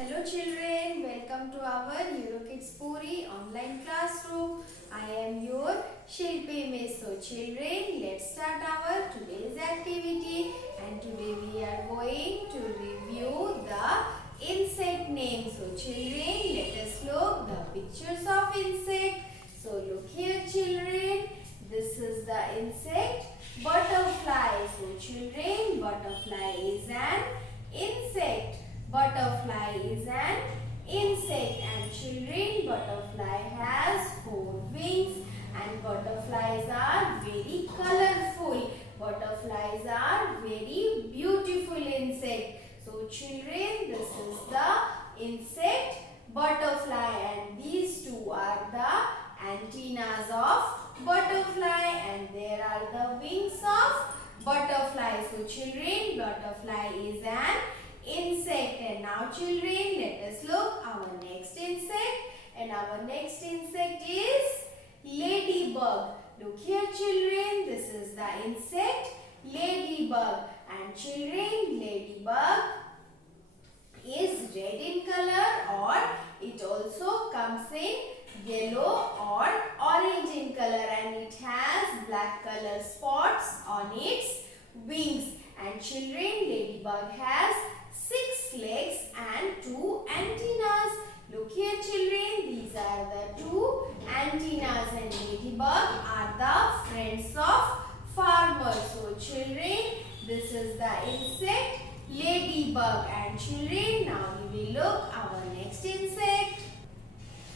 Hello children, welcome to our NeuroKids Puri online classroom. I am your Shilpi Miss. So children, let's start our today's activity, and today we are going to review the insect names. So children, let us look the pictures of insect. So look here children, this is the insect butterfly. So children, butterfly is an insect. Butterfly is an insect, and children, butterfly has 4 wings, and butterflies are very colorful. Butterflies are very beautiful insect. So children, this is the insect butterfly, and these two are the antennas of butterfly, and there are the wings of butterfly. So children, butterfly is an insect. And now children, let us look our next insect, and our next insect is ladybug. Look here children, this is the insect ladybug, and children, ladybug is red in color, or it also comes in yellow or orange in color, and it has black color spots on its wings. And children, ladybug has 6 legs and 2 antennas. Look here children, these are the 2 antennas, and ladybug are the friends of farmers. So children, this is the insect ladybug, and children, now we will look our next insect.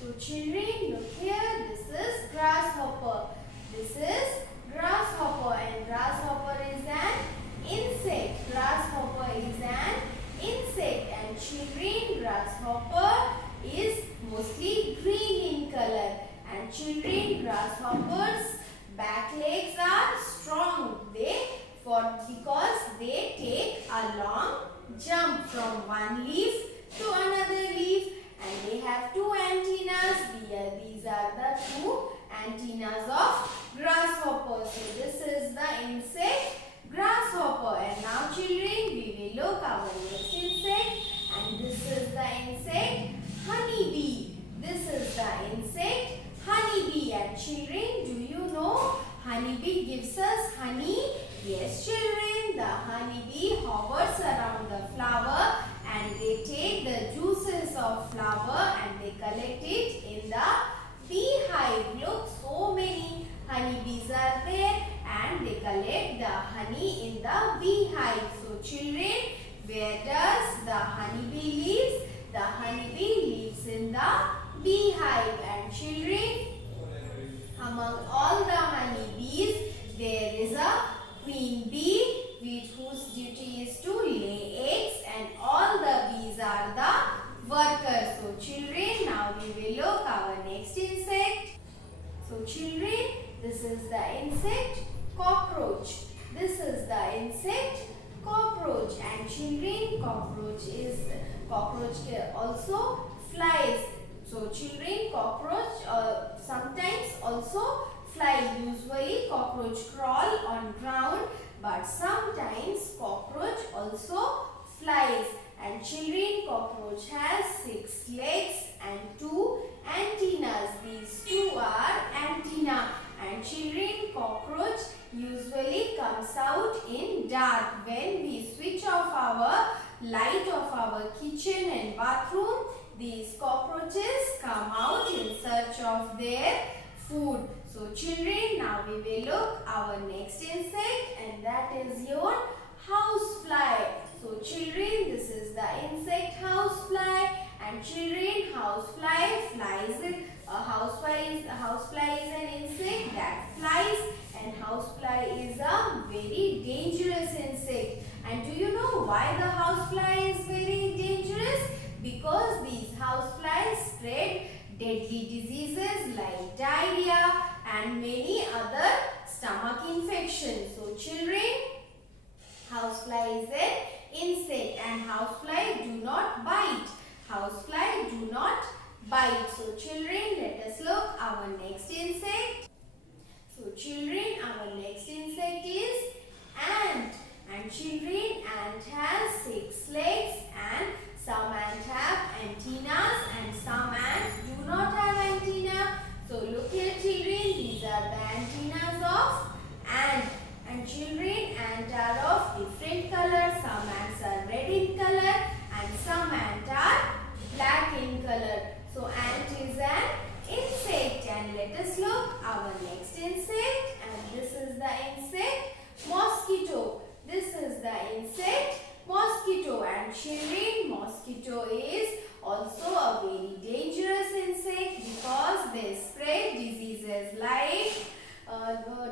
So children, look here, this is grasshopper. This is grasshopper, and grasshopper is an insect. Grasshopper is an insect, and children, grasshopper is mostly green in color, and children, grasshoppers back legs are strong because they take a long jump from one leaf to another leaf, and they have 2 antennas. These are the 2 antennas of grasshopper. So this is the insect grasshopper. And now children, we will look our next insect, and this is the insect honeybee. This is the insect honeybee, and children, do you know honeybee gives us honey? Yes children, the honeybee hovers around the flower, and they take the juices of flower and they collect it in the beehive. Look, so many honeybees are there, and they collect the honey in the beehive. So children, where does the honeybee lives? The honeybee lives in the beehive. And children, among all the honeybees, there is a queen bee whose duty is to lay eggs, and all the bees are the workers. So children, now we will look our next insect. So children, this is the insect cockroach. This is the insect cockroach, and children, cockroach also flies. So children, cockroach sometimes also fly. Usually cockroach crawl on ground, but sometimes cockroach also flies. And children, cockroach has 6 legs and 2 antennas. These 2 are antenna. And children, cockroach usually comes out in dark. When we switch off our light of our kitchen and bathroom, these cockroaches come out in search of their food. So children, now we will look our next insect, and that is your housefly. So children, this is the insect housefly, and children, housefly flies. Housefly is an insect that flies, and housefly is a very dangerous insect. And do you know why the housefly is very dangerous? Because these houseflies spread deadly diseases like diarrhea and many other stomach infections. So children, housefly is an insect, and housefly do not bite. Housefly do not bite. So children, let us look our next insect. So children, our next insect is ant. And children, ant has 6 legs, and some ant have Mosquito is also a very dangerous insect because they spread diseases like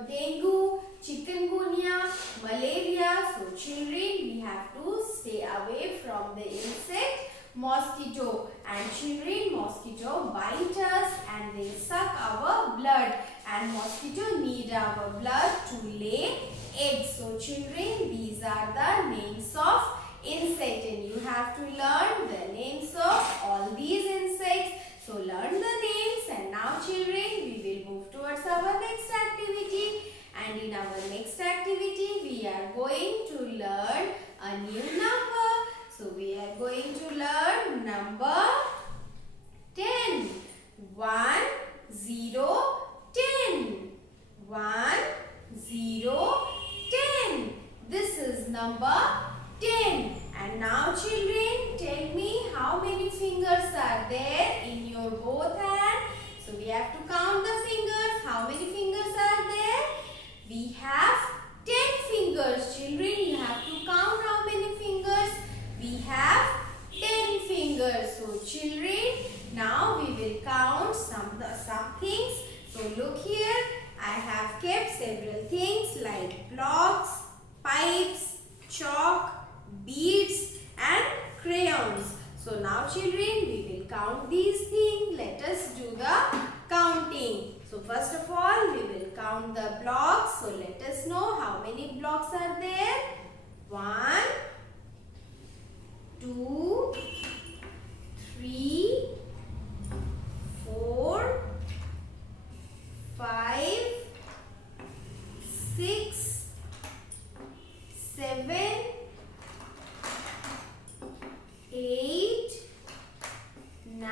dengue, chikungunya, malaria. So children, we have to stay away from the insect mosquito. And children, mosquito bite us and they suck our blood. And mosquito need our blood to lay eggs. So children, these are the names of insect, and you have to learn the names of all these insects. So learn the names, and now children, we will move towards our next activity. And in our next activity, we are going to learn a new number. So we are going to learn number 10. 1, 0, 10. 1, 0, 10. This is number 10. And now children, tell me how many fingers are there in your both hands. So we have to count the fingers. How many fingers are there? We have 10 fingers. Children, you have to count how many fingers. We have 10 fingers. So children, now we will count some things. So look here, I have kept several things like blocks, pipes, chalk, beads and crayons. So now children, we will count these things. Let us do the counting. So first of all, we will count the blocks. So let us know how many blocks are there. 1, 2, 3, 4, 5, 6, 7, 8, 9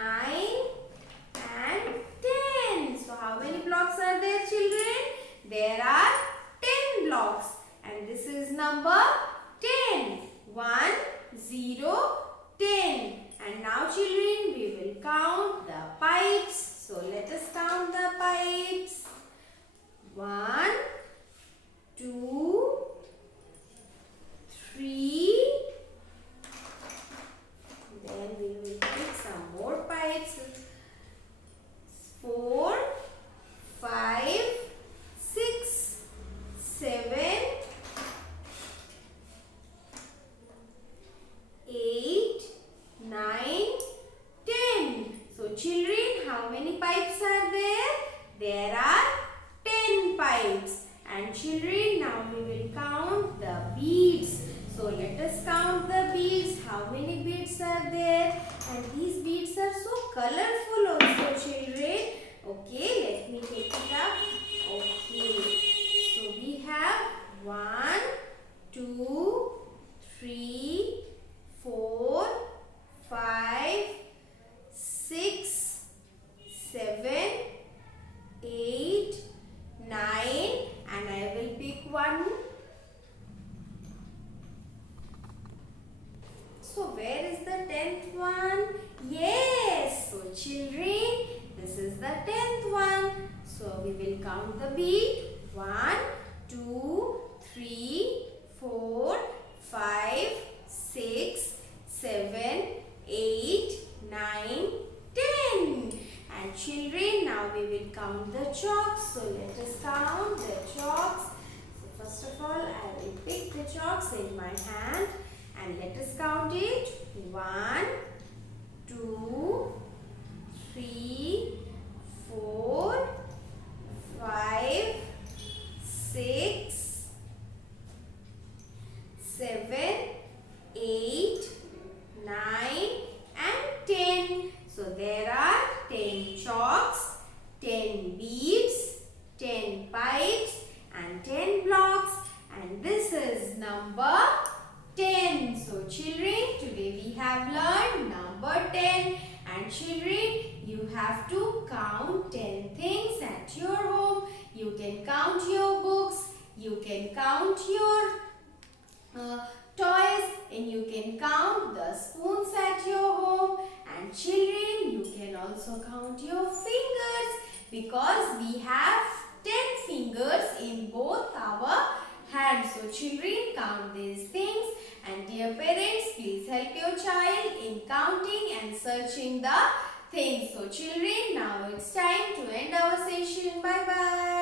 and 10. So how many blocks are there, children? There are 10 blocks, and this is number 10. 1, 0, 10. And now children, we will count the pipes. So let us count the pipes. 1, 2, 3. Then we will pick some more pipes. 4, 5, 6, 7, 8, 9, 10. So children, how many pipes are there? There are 10 pipes. And children, now we will count the beads. So let us count the beads. How many beads are there? And these beads are so colorful also, children. Okay, let me take it up. Okay. So we have 1, 2, 3, 4, 5, 6, 7, 8, 9, and I will pick one. So where is the 10th one? Yes. So children, this is the 10th one. So we will count the bead. 1, 2, 3, 4, 5, 6, 7, 8, 9, 10. And children, now we will count the chalks. So let us count the chalks. So first of all, I will pick the chalks in my hand. And let us count it. 1, 2, 3, 4, 5, 6, 7, 8, 9 and 10. So there are 10 chalks, 10 beads, 10 pipes and 10 blocks. And this is number 10. So children, today we have learned number 10. And children, you have to count 10 things at your home. You can count your books, you can count your toys, and you can count the spoons at your home. And children, you can also count your fingers because we have 10 fingers in both our hands. So children, count these things. And dear parents, please help your child in counting and searching the things. So children, now it's time to end our session. Bye bye.